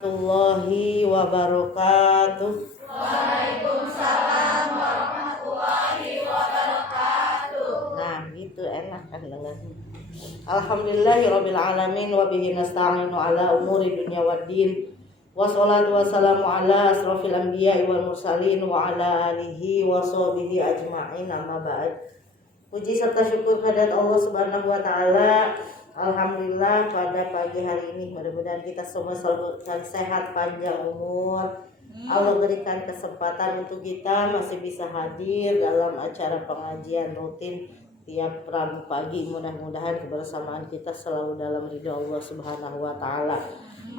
Warahmatullahi wabarakatuh. Waalaikumsalam warahmatullahi wabarakatuh. Nah, gitu enak kan dengarnya. Alhamdulillahirabbil alamin wa bihi nasta'inu ala umuri dunya waddin. Wassalatu wassalamu ala asrofil anbiya'i wal mursalin wa ala alihi wa sahbihi ajma'in, amma ba'd. Puji serta syukur kehadirat Allah Subhanahu wa taala. Alhamdulillah pada pagi hari ini mudah-mudahan kita semua selalu sehat, panjang umur. Allah berikan kesempatan untuk kita masih bisa hadir dalam acara pengajian rutin tiap Rabu pagi. Mudah-mudahan kebersamaan kita selalu dalam ridha Allah Subhanahu wa taala.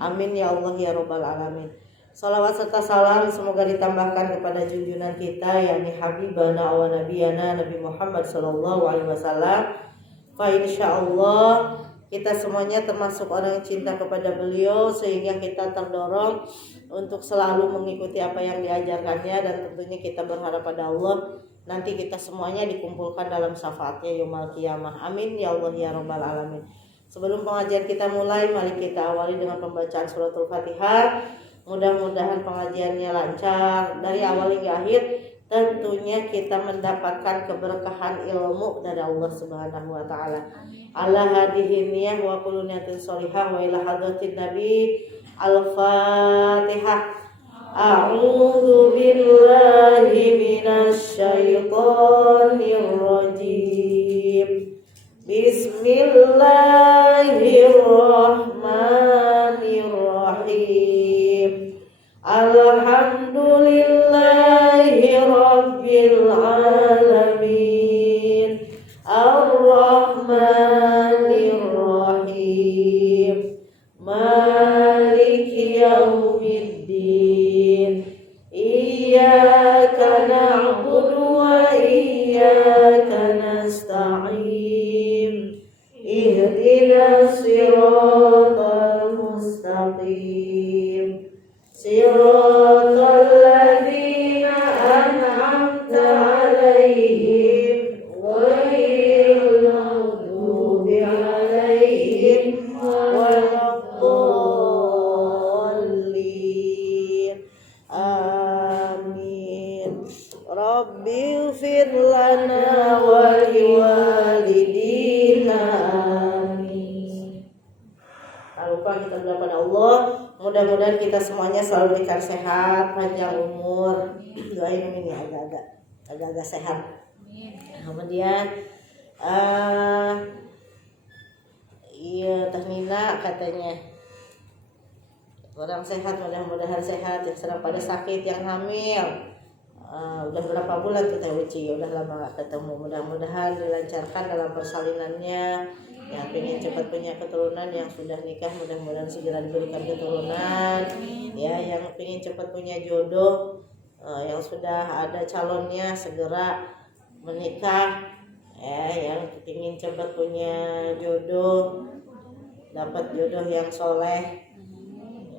Amin ya Allah ya rabbal alamin. Salawat serta salam semoga ditambahkan kepada junjungan kita yakni habibana wa nabiyana Nabi Muhammad sallallahu alaihi wasallam. Fa insyaallah kita semuanya termasuk orang yang cinta kepada beliau sehingga kita terdorong untuk selalu mengikuti apa yang diajarkannya, dan tentunya kita berharap pada Allah nanti kita semuanya dikumpulkan dalam syafaatnya yaumul qiyamah. Amin ya Allah ya rabbal alamin. Sebelum pengajian kita mulai, mari kita awali dengan pembacaan suratul Fatihah. Mudah-mudahan pengajiannya lancar dari awal hingga akhir. Tentunya kita mendapatkan keberkahan ilmu dari Allah Subhanahu wa taala. Ala hadhihi niyyah wa kullu niyatin shalihah wa ila hadratin nabi. Al-Fatihah. A'udzu billahi minasy syaithanir rajim. Bismillahirrahmanirrahim. Alhamdulillahi rabbil alamin. Ar-Rahmanir Rahim. Maliki yaumiddin. Iyyaka na'budu wa iyyaka nasta'in. Ihdinas siratal mustaqim. Siratal ladzina an'amta 'alaihim ghairil maghdubi 'alaihim waladdallin. Amin. Rabbighfir lana wa liwalidina. Amin. Tak lupa kita berdoa pada Allah, mudah-mudahan kita semuanya selalu diberikan sehat, panjang umur. Doain ini agak-agak sehat. Kemudian iya Teh Nina katanya orang sehat, mudah-mudahan sehat, yang sedang pada sakit, yang hamil. Udah berapa bulan kita uji, udah lama gak ketemu, mudah-mudahan dilancarkan dalam persalinannya. Yang pengen cepat punya keturunan, yang sudah nikah mudah-mudahan segera diberikan keturunan. Ya, yang pengen cepat punya jodoh, yang sudah ada calonnya segera menikah. Ya, yang pengen cepat punya jodoh, dapat jodoh yang soleh,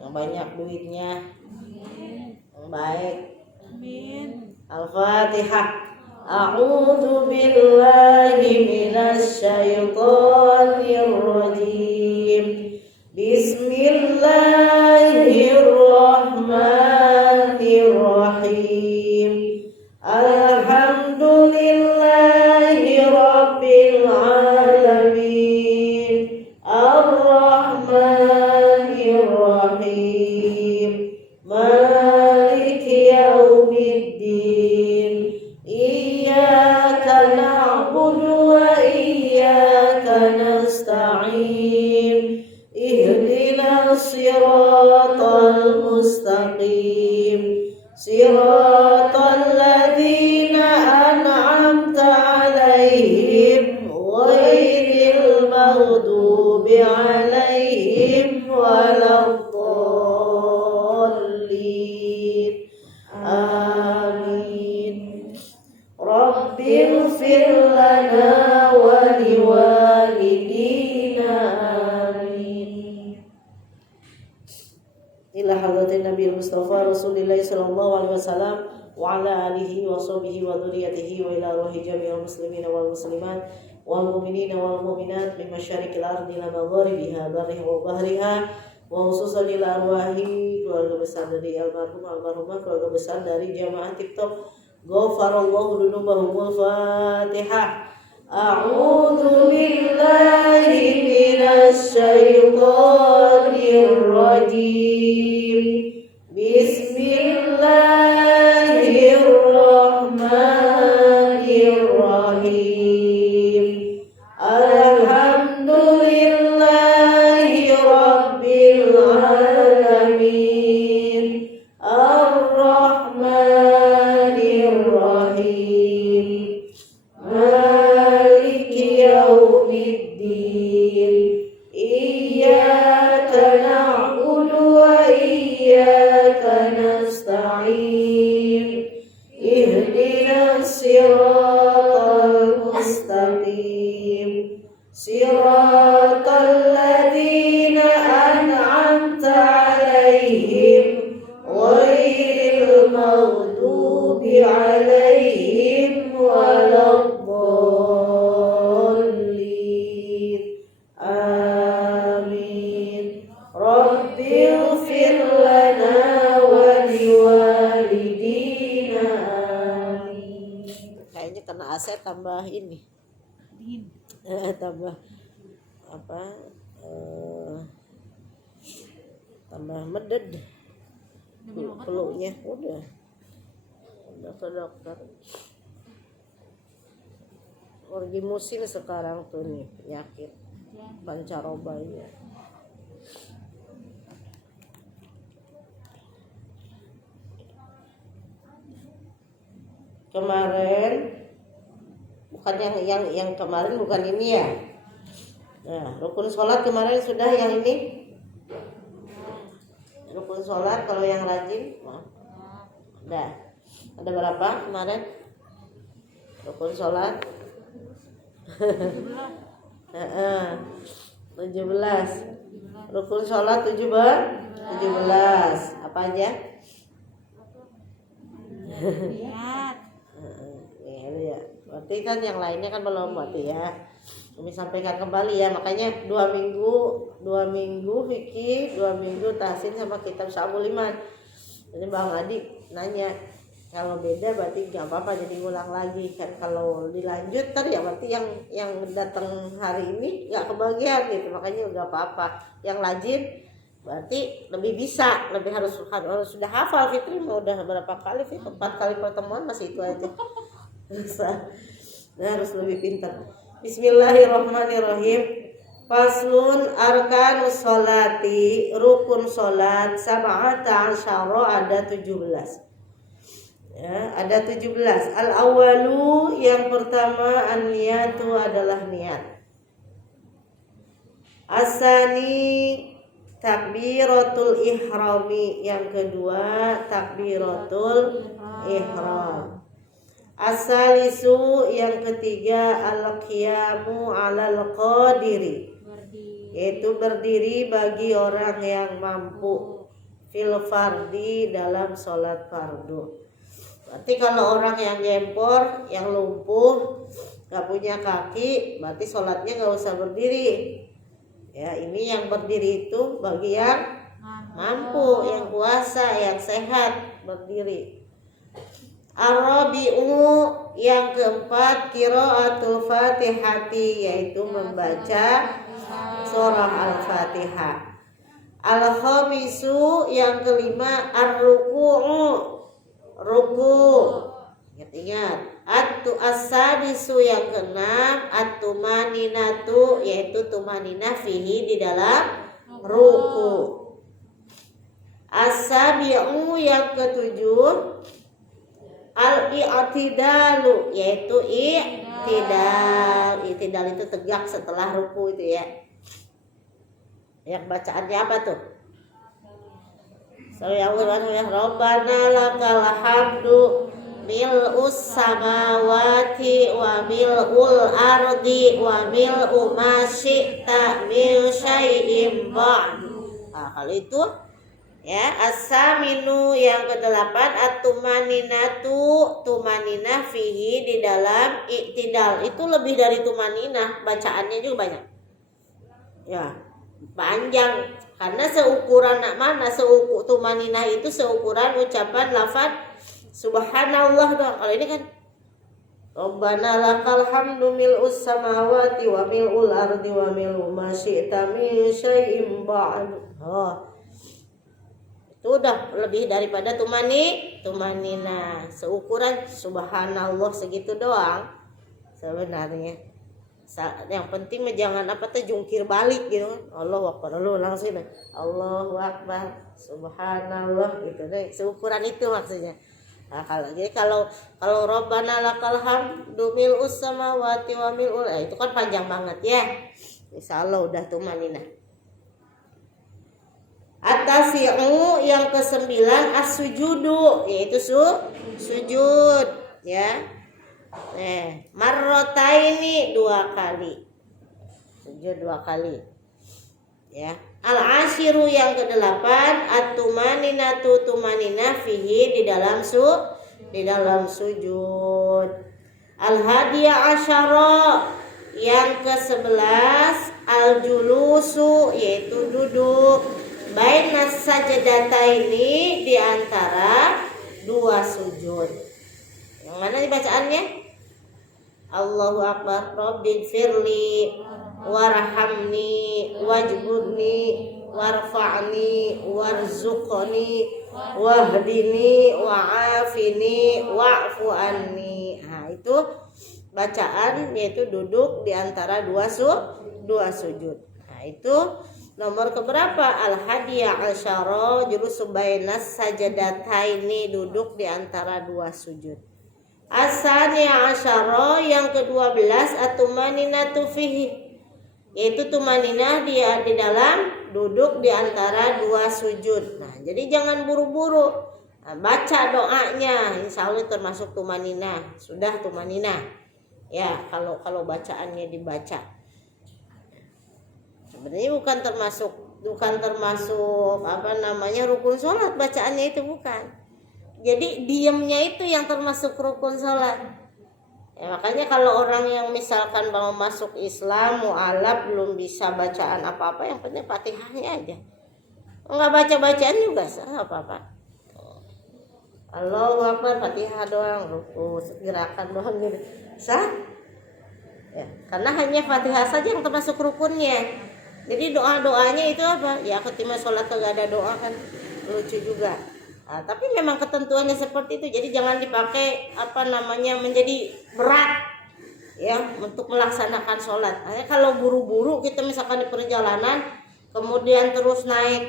yang banyak duitnya, yang baik. Amin. Al-Fatihah. A'udzu billahi minasy syaithanir rajim. Bismillahirrahmanirrahim. Alhamdulillahi rabbil alamin. Ar-Rahmanir Rahim. Maliki yaumiddin. Iyyaka na'budu wa iyyaka nasta'in. Ihdinas siratal mustaqim. Siratal ladzina an'amta 'alaihim ghairil maghdubi 'alaihim waladdallin. Amin. Rabbighfir lana wa liwalidina. Amin. Ila hadratin Nabi Mustafa Rasulillah sallallahu alaihi wasallam wa ala alihi wa sahbihi wa dzurriyyatihi wa ila ruhi jami'il muslimina wal muslimat wal mu'minina wal mu'minat min masyariqil ardi ila magharibiha barriha wa bahriha wa khususan ila arwahi keluarga besar dari almarhum almarhumah, keluarga besar dari jamaah TikTok. Ghafarallahu dzunubahumul Fatihah. A'udzu billahi minasy syaithanir rajim. Bismillahirrahmanirrahim. Alhamdulillahi rabbil alamin. Ar-Rahmanir Rahim. Maliki yaumiddin. Iyyaka na'budu wa iyyaka nasta'in. Ihdinas siratal mustaqim. Siratal ladzina an'amta 'alaihim ghairil maghdubi 'alaihim waladdallin. Amin. Rabbighfir lana wa liwalidina. Amin. Kayaknya kena AC tambah ini. Tambah apa? Tambah meded. Peluknya udah ke dokter. Orgi musim sekarang tuh nih penyakit pancaroba ya. Kemarin bukan yang kemarin bukan ini ya. Nah, rukun sholat kemarin sudah yang ini. Rukun sholat kalau yang rajin, udah. Ada berapa kemarin? Rukun sholat 17. Rukun sholat 17. Apa aja? Ya. Berarti kan yang lainnya kan belum berarti ya. Kami sampaikan kembali ya, makanya 2 minggu fikih, 2 minggu tahsin sama kitab Sya'bul Iman. Jadi Bang Adi nanya, kalau beda berarti nggak apa-apa jadi ngulang lagi kan. Kalau dilanjut ya berarti yang datang hari ini nggak kebagian gitu, makanya nggak apa-apa. Yang rajin berarti lebih bisa, lebih harus sudah hafal. Fitri mau udah berapa kali, 4 kali pertemuan masih itu aja. Harus lebih pintar. Bismillahirrahmanirrahim. Faslun arkanus sholati, rukun sholat sab'ata asyara, ada 17 ya, ada 17. Al awalu, yang pertama an-niyatu, adalah niat. Asani takbiratul ihrami, yang kedua takbiratul ihram. Asalisu, yang ketiga al-qiyamu 'alal qadiri, yaitu berdiri bagi orang yang mampu, fil fardi, dalam sholat fardu. Berarti kalau orang yang gempor, yang lumpuh, gak punya kaki, berarti sholatnya gak usah berdiri. Ya, ini yang berdiri itu bagi yang mampu, yang puasa, yang sehat, berdiri. Ar-rabi'u, yang keempat qiraatul fatihati, yaitu membaca surah al-fatihah. Al-khamisu, yang kelima ar-ruku'u, ruku. Ingat. As-sadisu, yang keenam at-tumaninatu, yaitu tumaninah fihi, di dalam ruku. As-sabi'u, yang ketujuh al-i'tidalu, yaitu i'tidal. I'tidal itu tegak setelah ruku itu ya. Yang bacaannya apa tuh? Ya Rabbana lakal hamdu mil'us samawati wa mil'ul ardi wa mil'u ma syi'ta min syai'in ba'du. Kalau itu ya. As-saminu, yang kedelapan at-tumaninatu, tumaninah fihi, di dalam i'tidal. Itu lebih dari tumaninah, bacaannya juga banyak ya, panjang. Karena seukuran mana tumaninah itu seukuran ucapan lafaz subhanallah doang. Kalau ini kan Rabbana lakal hamdu mil'us samawati wa mil'ul ardi wa mil'u ma syi'ta min syai'in ba'du. Itu udah lebih daripada tumanina. Seukuran subhanallah segitu doang sebenarnya. Yang penting mah jangan jungkir balik gitu. Allahu akbar, langsung Allahu akbar, subhanallah gitu deh. Seukuran itu maksudnya. Nah, kalau Rabbana lakal hamdu mil'us samawati wa mil'ul, itu kan panjang banget ya. Insyaallah udah tumanina. At-tasi'u yang ke-9 as-sujudu, yaitu sujud ya. Marrotaini 2 kali. Sujud 2 kali. Ya. Al-ashiru yang ke-8 at-tumaninatu tumanina fihi di dalam sujud. Al-hadiya asyara yang ke-11 al-julusu yaitu duduk. Bainas sajdataini di antara 2 sujud. Yang mana nih bacaannya? Allahu akbar, rabbighfirli warhamni wajburni warfa'ni warzuqni wahdini wa'afini wa'fu anni. Nah, itu bacaan yaitu duduk di antara 2 sujud. Nah, itu nomor keberapa? Al-hadiyah asyara julusu bainas sajadataini, duduk di antara 2 sujud. As-saniyah asyara yang ke-12 at-tumaninatu fihi, yaitu tumaninah dia di dalam duduk di antara 2 sujud. Nah, jadi jangan buru-buru. Nah, baca doanya, insya Allah termasuk tumaninah. Sudah tumaninah. Ya, kalau bacaannya dibaca. Sebenarnya bukan termasuk rukun sholat, bacaannya itu bukan. Jadi diamnya itu yang termasuk rukun sholat. Ya, makanya kalau orang yang misalkan mau masuk Islam, mu'alaf, belum bisa bacaan apa-apa, yang penting Fatihahnya aja. Enggak baca-bacaan juga sah apa-apa. Allahu akbar, Fatihah doang, ruku, gerakan doang gitu. Sah? Ya, karena hanya Fatihah saja yang termasuk rukunnya. Jadi doa-doanya itu apa? Ya ketika sholat kagak ada doa kan lucu juga. Nah, tapi memang ketentuannya seperti itu. Jadi jangan dipakai menjadi berat ya untuk melaksanakan sholat. Nah, kalau buru-buru kita misalkan di perjalanan, kemudian terus naik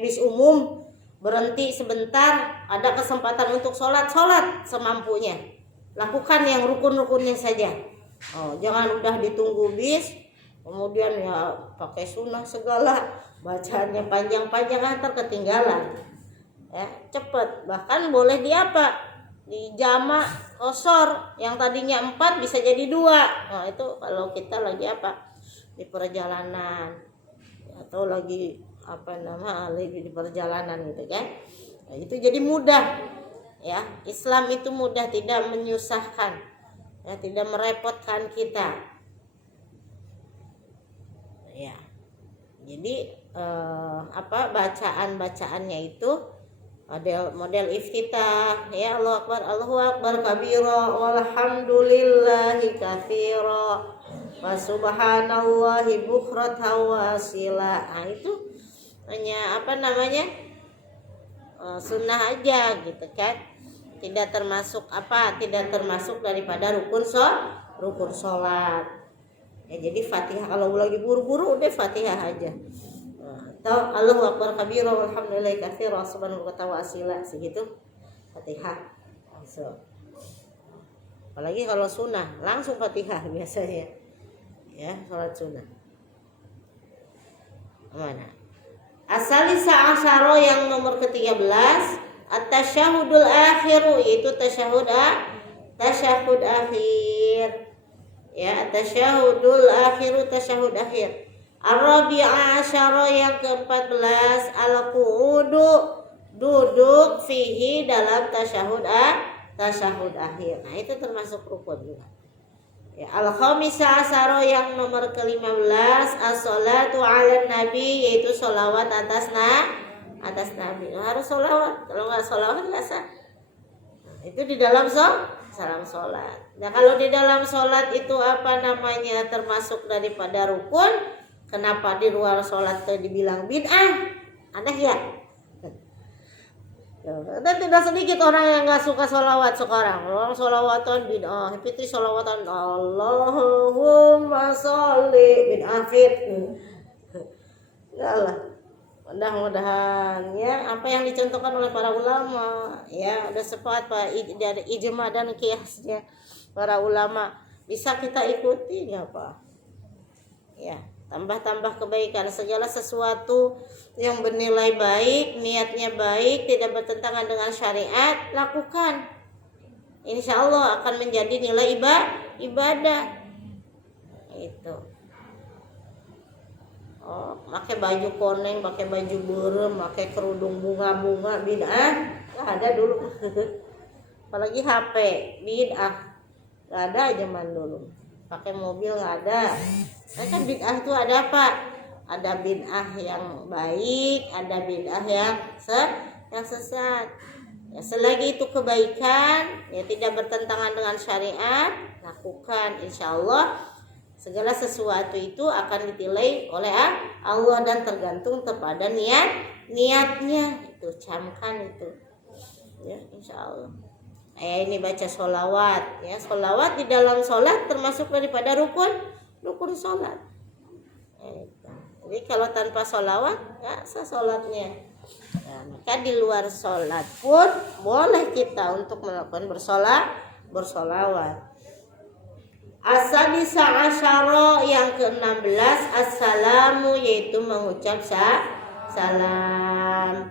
bis umum, berhenti sebentar, ada kesempatan untuk sholat semampunya. Lakukan yang rukun-rukunnya saja. Jangan udah ditunggu bis, kemudian ya pakai sunnah segala, bacaannya panjang-panjang antar ketinggalan. Ya, cepet. Bahkan boleh di jamak kosor, yang tadinya 4 bisa jadi 2. Nah, itu kalau kita lagi di perjalanan atau lagi lagi di perjalanan gitu kan. Nah, itu jadi mudah. Ya, Islam itu mudah, tidak menyusahkan. Ya, tidak merepotkan kita. Ya. Jadi bacaan-bacaannya itu model iftitah, ya Allahu akbar kabira walhamdulillahi katsira wa subhanallahi bukratan wa asila. Nah, itu hanya sunnah aja gitu kan, tidak termasuk daripada rukun sholat. Ya, jadi Fatihah kalau lagi buru-buru udah Fatihah aja. Atau Allahu akbar kabira walhamdulillahi katsira subhanallahi wa ta'ala segitu Fatihah langsung. Apalagi kalau sunnah langsung Fatihah biasanya. Ya, salat sunnah. Mana? As-salisa asyara yang nomor ke-13 at-tasyahudul akhir, yaitu tasyahud akhir. Ya, at-tasyahudul akhir, tasyahud akhir. Ar-rabi'a asyara yang ke-14 al-qu'udu, duduk fihi dalam tasyahud akhir. Nah, itu termasuk rukun juga. Ya, al-khamisah asyara yang nomor ke-15 as-salatu ala nabi, yaitu sholawat atas nabi. Harus sholawat, kalau nggak sholawat nggak sah. Itu di dalam salam sholat. Nah kalau di dalam sholat itu apa namanya termasuk daripada rukun, kenapa di luar sholat itu dibilang bid'ah? Aneh ya? Dan tidak sedikit orang yang nggak suka sholawat sekarang. Orang sholawatan bid'ah, fitri sholawatan Allahumma sholli bid'ah fit. Ya Allah. Mudah-mudahan ya apa yang dicontohkan oleh para ulama ya udah sepakat Pak dari ijma dan kiasnya para ulama bisa kita ikuti nggak Pak? Ya tambah-tambah kebaikan, segala sesuatu yang bernilai baik, niatnya baik, tidak bertentangan dengan syariat, lakukan. Insya Allah akan menjadi nilai ibadah. Itu. Oh, pakai baju koneng, pakai baju berem, pakai kerudung bunga-bunga, bid'ah. Nggak ada dulu. Apalagi HP, bid'ah. Nggak ada zaman dulu. Pakai mobil nggak ada. Nah, kan bid'ah itu ada apa? Ada bid'ah yang baik, ada bid'ah yang sesat. Ya, selagi itu kebaikan, ya tidak bertentangan dengan syariat, lakukan. Insya Allah segala sesuatu itu akan ditilai oleh Allah dan tergantung kepada niatnya. Itu camkan itu. Ya, insya Allah. Ini baca sholawat. Ya, sholawat di dalam sholat termasuk daripada rukun sholat. Jadi kalau tanpa sholawat nggak sah sholatnya. Nah, maka di luar sholat pun boleh kita untuk melakukan bersolawat. As-sadisa asyara yang ke-16 assalamu, yaitu mengucap salam.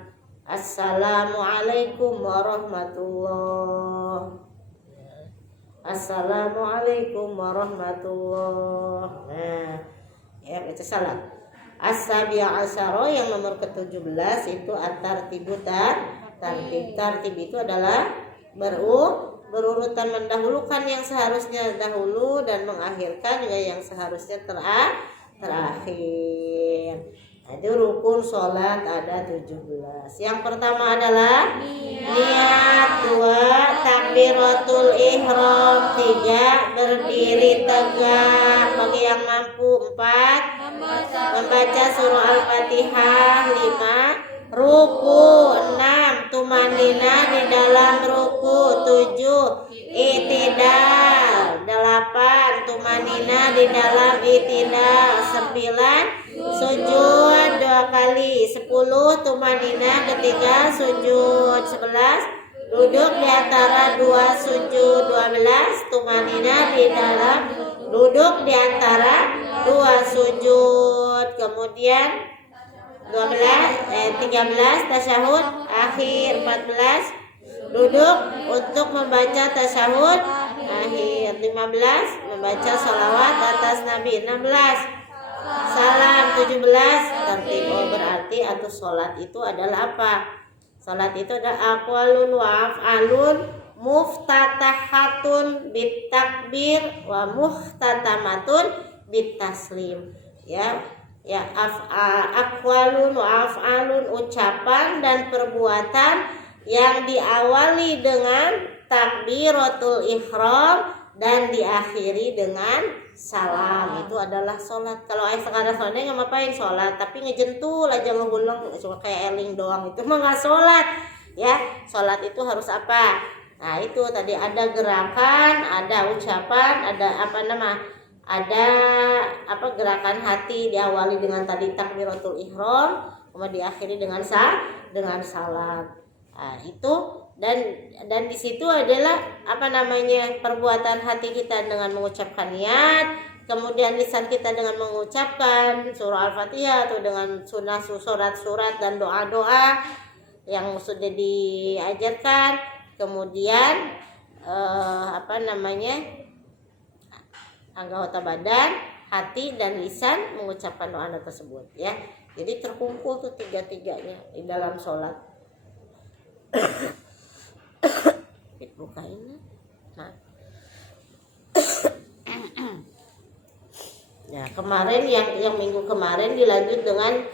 Assalamualaikum warahmatullah. Assalamualaikum warahmatullah. Nah, ya baca salam. As-sabi'a asyara yang nomor ke-17 itu at-tartibu tartib. Tartib itu adalah berurutan, mendahulukan yang seharusnya dahulu dan mengakhirkan juga yang seharusnya terakhir. Jadi rukun sholat ada 17. Yang pertama adalah niat, 2 takbiratul ihram, 3 berdiri tegak bagi yang mampu, 4 membaca surah Al-Fatihah, 5 ruku, 6 tumanina di dalam ruku, 7 itidal, 8 tumanina di dalam itidal, 9 sujud 2 kali, 10 tumanina ketika sujud, 11 duduk di antara 2 sujud, 12 tumanina di dalam duduk di antara 2 sujud, kemudian 13 tasyahud akhir, 14 duduk untuk membaca tasyahud akhir, 15 membaca sholawat atas Nabi, 16 salam, 17 tertib. Berarti atau sholat itu adalah apa? Sholat itu adalah aqwalun wa af'alun muftatahatun bitakbir wa muhtatamatun bitaslim. Ya aqwalun wa af'alun, ucapan dan perbuatan yang diawali dengan takbiratul ihram dan diakhiri dengan salam. Itu adalah sholat. Kalau sekarang sholatnya nggak ngapain sholat, tapi ngejentul aja, ngehuleng cuma kayak eling doang, itu mah nggak sholat. Ya, sholat itu harus apa? Nah itu tadi ada gerakan, ada ucapan, ada gerakan hati diawali dengan tadi takbiratul ihram, kemudian diakhiri dengan salam. Nah, itu dan di situ adalah perbuatan hati kita dengan mengucapkan niat, kemudian lisan kita dengan mengucapkan surah Al-Fatihah atau dengan surat-surat dan doa-doa yang sudah diajarkan, kemudian anggota badan, hati dan lisan mengucapkan doa tersebut ya. Jadi terkumpul tuh tiga-tiganya di dalam sholat. Bukain. Nah. Ya, kemarin yang minggu kemarin dilanjut dengan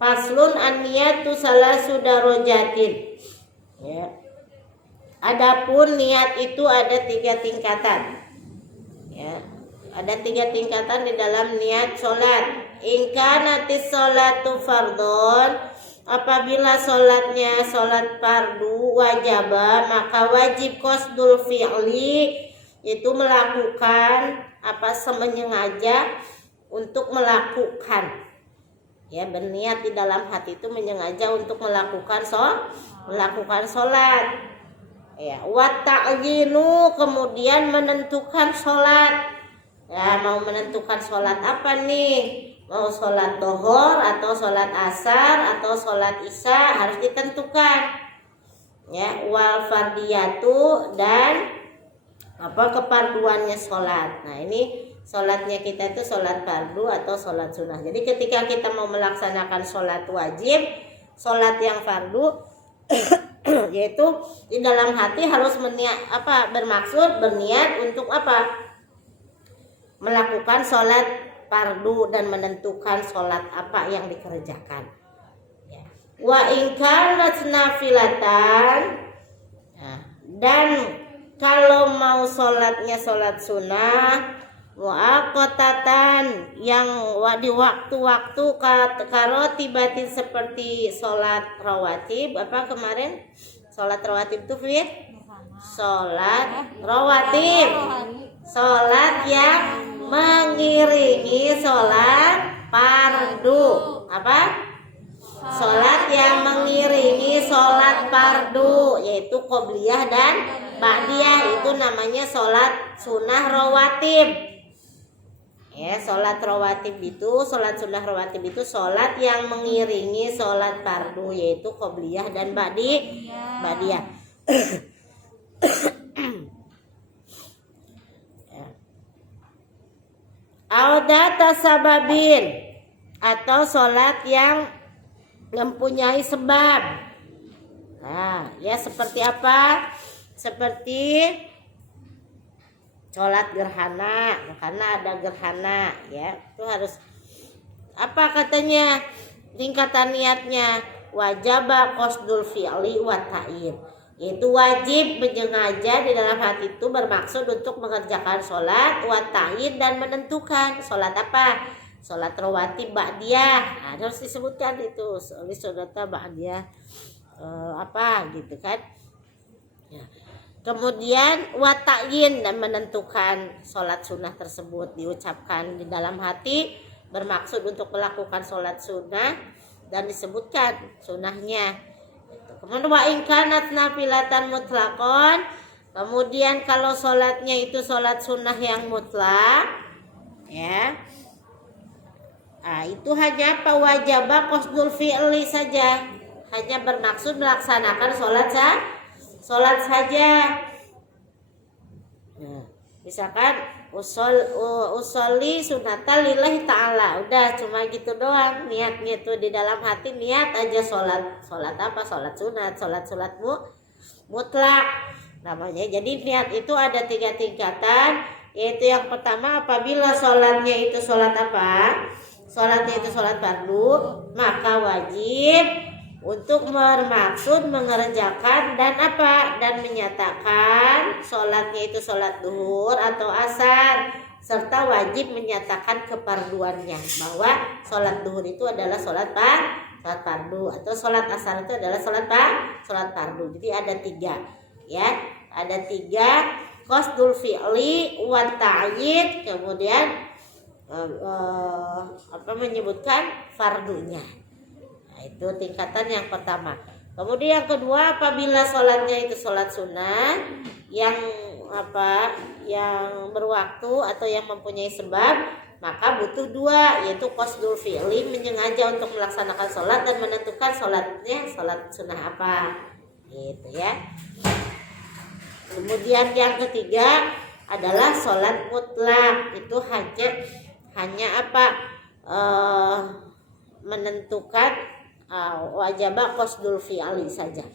faslun an-niyatu salasu darajatin. Ya. Adapun niat itu ada 3 tingkatan. Ya. Ada 3 tingkatan di dalam niat sholat. In kanatis sholatu fardhon, apabila sholatnya sholat fardu wajaba, maka wajib qasdul fi'li, itu melakukan semenyengaja untuk melakukan. Ya, berniat di dalam hati itu menyengaja untuk melakukan sholat. Ya, wa ta'yinu, kemudian menentukan sholat. Ya, mau menentukan sholat apa nih? Mau sholat dhuhur atau sholat asar atau sholat isya, harus ditentukan. Ya, wal fardiyatu, dan keparduannya sholat. Nah, ini sholatnya kita itu sholat fardu atau sholat sunnah. Jadi ketika kita mau melaksanakan sholat wajib, sholat yang fardu yaitu di dalam hati harus bermaksud berniat untuk melakukan sholat fardu dan menentukan sholat apa yang dikerjakan. Ya. Wa in kanat nafilatan, dan kalau mau sholatnya sholat sunnah mu'aqatatan, yang di waktu-waktu karotibatin, seperti sholat rawatib. Kemarin sholat rawatib itu sholat rawatib, sholat yang mengiringi sholat fardu. Sholat yang mengiringi sholat fardu, yaitu qobliyah dan ba'diyah, itu namanya sholat sunnah rawatib. Ya, sholat sunnah rawatib itu sholat yang mengiringi sholat fardu, yaitu qobliyah dan ba'diyah. Audata sababin, atau sholat yang mempunyai sebab. Nah, ya seperti apa? Seperti sholat gerhana, karena ada gerhana, ya itu harus katanya tingkatan niatnya, wajaba qasdul fi'li wa ta'yin, yaitu wajib menyengaja di dalam hati itu bermaksud untuk mengerjakan sholat, wa ta'yin, dan menentukan sholat apa, sholat rawatib ba'diyah. Harus disebutkan itu sholat ba'diyah gitu kan ya. Kemudian wa ta'yin, dan menentukan sholat sunnah tersebut, diucapkan di dalam hati bermaksud untuk melakukan sholat sunnah dan disebutkan sunnahnya. Kemudian wa in kanat nafilatan mutlaqon, kemudian kalau sholatnya itu sholat sunnah yang mutlak, ya, itu hanya wajaba qasdul fi'li saja, hanya bermaksud melaksanakan sholat saja. Nah, misalkan usolli sunatan lillahi ta'ala, udah cuma gitu doang niatnya tuh di dalam hati, niat aja sholat sunat, sholat mutlak namanya. Jadi niat itu ada 3 tingkatan, yaitu yang pertama apabila sholatnya itu sholat fardu, maka wajib untuk bermaksud mengerjakan dan menyatakan sholatnya itu sholat duhur atau asar, serta wajib menyatakan keparduannya, bahwa sholat duhur itu adalah sholat fardu atau sholat asar itu adalah sholat fardu. Jadi ada 3, ya, ada 3, qasdul fi'li wa ta'yin, kemudian menyebutkan fardunya. Itu tingkatan yang pertama. Kemudian yang kedua, apabila sholatnya itu sholat sunnah yang berwaktu atau yang mempunyai sebab, maka butuh 2, yaitu qasdul fi'li, menyengaja untuk melaksanakan sholat dan menentukan sholatnya sholat sunnah apa, gitu ya. Kemudian yang ketiga adalah sholat mutlak, itu hanya menentukan wajaba qasdul fi'li saja.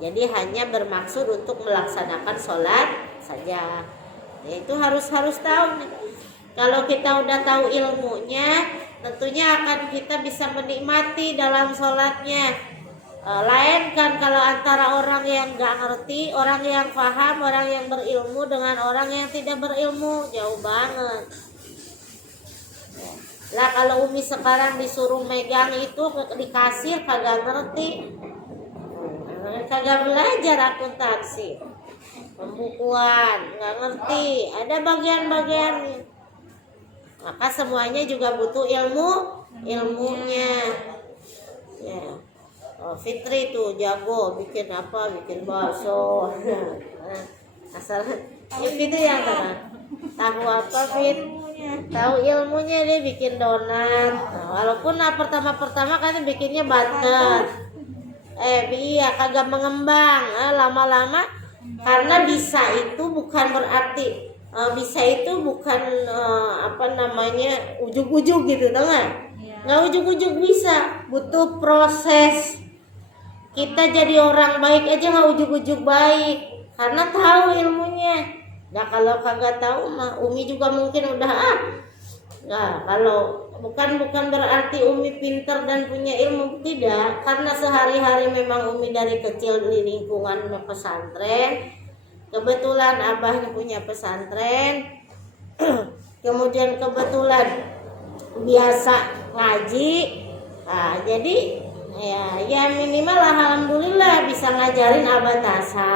Jadi hanya bermaksud untuk melaksanakan sholat saja. Ya, itu harus tahu Kalau kita udah tahu ilmunya, tentunya akan kita bisa menikmati dalam sholatnya. Lain kan kalau antara orang yang nggak ngerti, orang yang paham, orang yang berilmu dengan orang yang tidak berilmu, jauh banget. Lah kalau Umi sekarang disuruh megang itu di kasir kagak ngerti, kagak belajar akuntansi, pembukuan, nggak ngerti, ada bagian-bagiannya. Maka semuanya juga butuh ilmunya. Ya. Fitri tuh jago bikin apa, bikin bakso. Asal itu yang tahu apa Fit, tahu ilmunya dia bikin donat. Walaupun pertama-pertama kan bikinnya butter. Iya kagak mengembang. Lama-lama karena bisa itu bukan berarti bisa itu bukan ujug-ujug gitu, tau nggak? Nggak ujug-ujug bisa, butuh proses. Kita jadi orang baik aja nggak ujug-ujug baik, karena tahu ilmunya. Nah kalau kagak tahu mah Umi juga mungkin udah Nah kalau bukan berarti Umi pintar dan punya ilmu, tidak. Karena sehari-hari memang Umi dari kecil di lingkungan pesantren. Kebetulan abahnya punya pesantren. Kemudian kebetulan biasa ngaji. Nah, jadi ya minimal alhamdulillah bisa ngajarin abah tasa.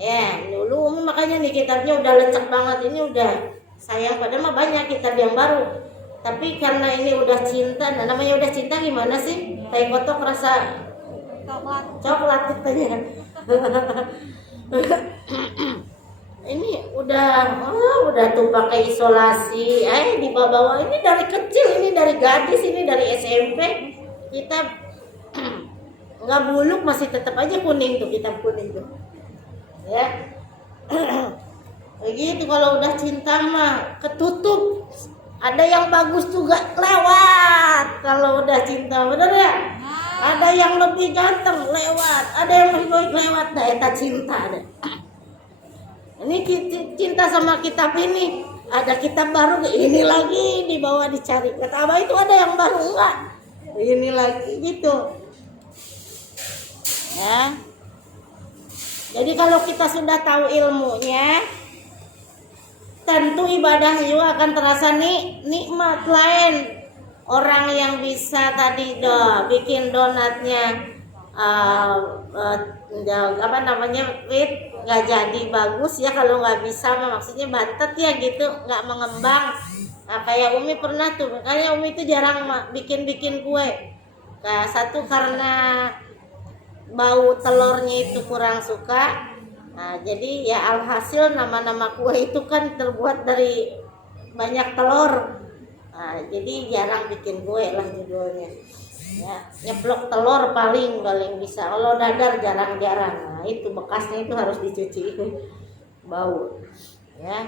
Ya dulu Umi makanya nih kitabnya udah lecek banget, ini udah sayang, padahal mah banyak kitab yang baru. Tapi karena ini udah cinta, nah namanya udah cinta gimana sih? Tai kotok rasa coklat katanya. Ini udah tuh pakai isolasi, dibawa ini dari kecil, ini dari gadis, ini dari SMP. Kita nggak buluk masih tetap aja kuning tuh, kitab kuning tuh. Ya. Begitu kalau udah cinta mah ketutup. Ada yang bagus juga lewat kalau udah cinta, bener ya? Ada yang lebih ganteng lewat, ada yang lebih baik lewat, dah eta cinta deh. Ini cinta sama kitab ini, ada kitab baru ini lagi dibawa dicari. Kata abah itu ada yang baru enggak? Ini lagi gitu. Ya. Jadi kalau kita sudah tahu ilmunya, tentu ibadah juga akan terasa nikmat lain. Orang yang bisa tadi bikin donatnya Fit nggak jadi bagus ya, kalau nggak bisa maksudnya bantet ya gitu, nggak mengembang. Nah, kayak Umi pernah tuh, makanya Umi itu jarang bikin kue. Nah, satu karena bau telurnya itu kurang suka. Nah, jadi ya alhasil nama kue itu kan terbuat dari banyak telur. Nah, jadi jarang bikin kue lah judulnya. Ya, nyeplok telur paling bisa. Kalau dadar jarang-jarang. Nah, itu bekasnya itu harus dicuci, bau. Ya.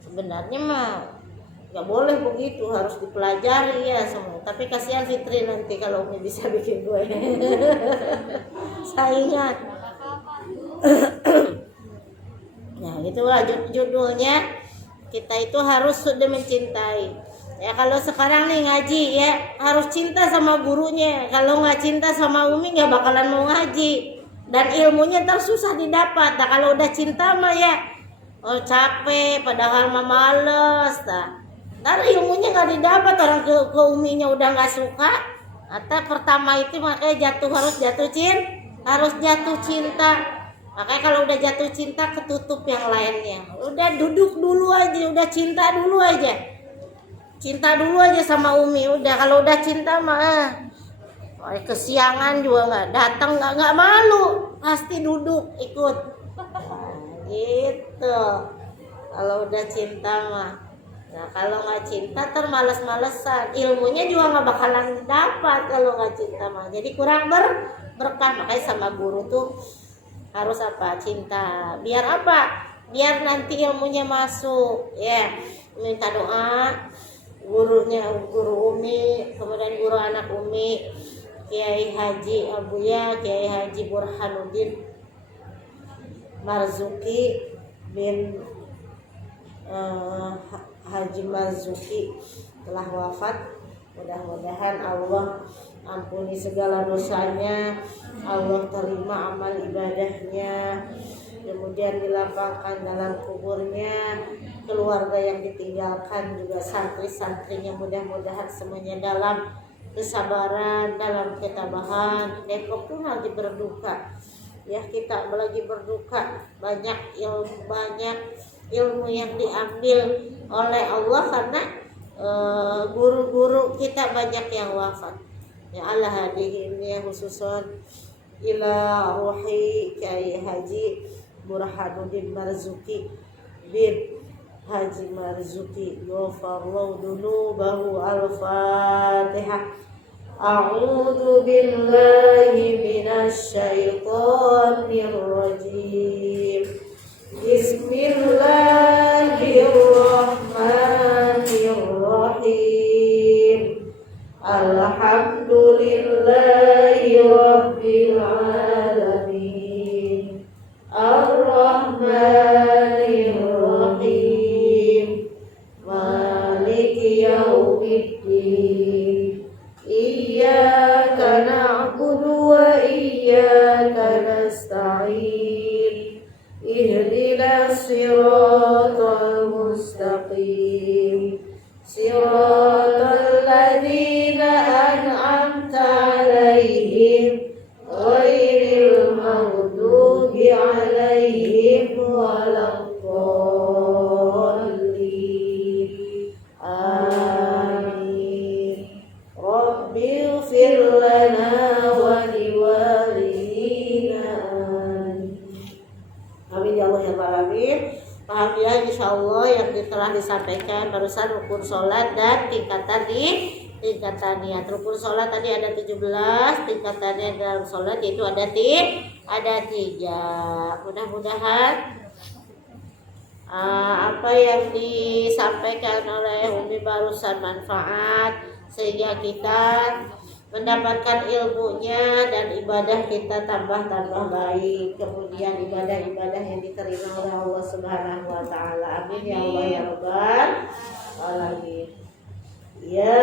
Sebenarnya mah nggak boleh begitu, harus dipelajari ya semua. Tapi kasihan Fitri nanti kalau Umi bisa bikin kue. Saingan. Nah, itulah judulnya. Kita itu harus sudah mencintai. Ya kalau sekarang nih ngaji ya harus cinta sama gurunya. Kalau nggak cinta sama Umi nggak bakalan mau ngaji. Dan ilmunya ntar susah didapat. Nah kalau udah cinta mah ya capek, padahal mah males. Ntar ilmunya nggak didapat, orang ke Uminya udah nggak suka. Atau pertama itu makanya harus jatuh cinta. Makanya kalau udah jatuh cinta ketutup yang lainnya. Udah duduk dulu aja, udah cinta dulu aja. Cinta dulu aja sama Umi, udah kalau udah cinta mah kesiangan juga nggak datang, nggak malu, pasti duduk ikut. Gitu. Kalau udah cinta mah. Nah kalau nggak cinta termales-malesan, ilmunya juga nggak bakalan dapat kalau nggak cinta mah. Jadi kurang berkah. Makanya sama guru tuh harus cinta. Biar apa? Biar nanti ilmunya masuk. Ya, minta doa. Guru Umi, kemudian guru anak Umi, Kiai Haji Abuya, Kiai Haji Burhanuddin Marzuki bin Haji Marzuki telah wafat. Mudah-mudahan Allah ampuni segala dosanya, Allah terima amal ibadahnya, kemudian dilapangkan dalam kuburnya, keluarga yang ditinggalkan juga santri-santrinya mudah-mudahan semuanya dalam kesabaran, dalam ketabahan. Depok tuh lagi berduka ya, kita lagi berduka, banyak ilmu yang diambil oleh Allah karena guru-guru kita banyak yang wafat. Ya Allah hadihin ya khususon ila ruhi Kyai Haji Burhanuddin Marzuki bin Haji Marzuki ghafarallahu dunubahu. Al-Fatihah. A'udzu billahi minasyaitonir rajim. Bismillahirrahmanirrahim. Alhamdulillahi rabbil alamin. Ar-Rahmanir Rahim. Maliki yaumiddin. Iyyaka na'budu wa iyyaka nasta'in. Ihdinas siratal mustaqim. Siratal ladzina an'amta 'alaihim ghairil maghdubi 'alaihim waladdallin. Amin. Rabbighfir lana wa liwalidina. Amin ya Allah ya Alamin. Alhamdulillah insyaallah yang telah disampaikan barusan rukun sholat dan tingkatan niat. Rukun sholat tadi ada 17, tingkatannya dalam sholat yaitu ada 3. Mudah-mudahan apa yang disampaikan oleh Umi barusan manfaat sehingga kita mendapatkan ilmunya dan ibadah kita tambah baik, kemudian ibadah-ibadah yang diterima oleh Allah Subhanahu wa taala. Amin ya Allah ya rabbal alamin. Ya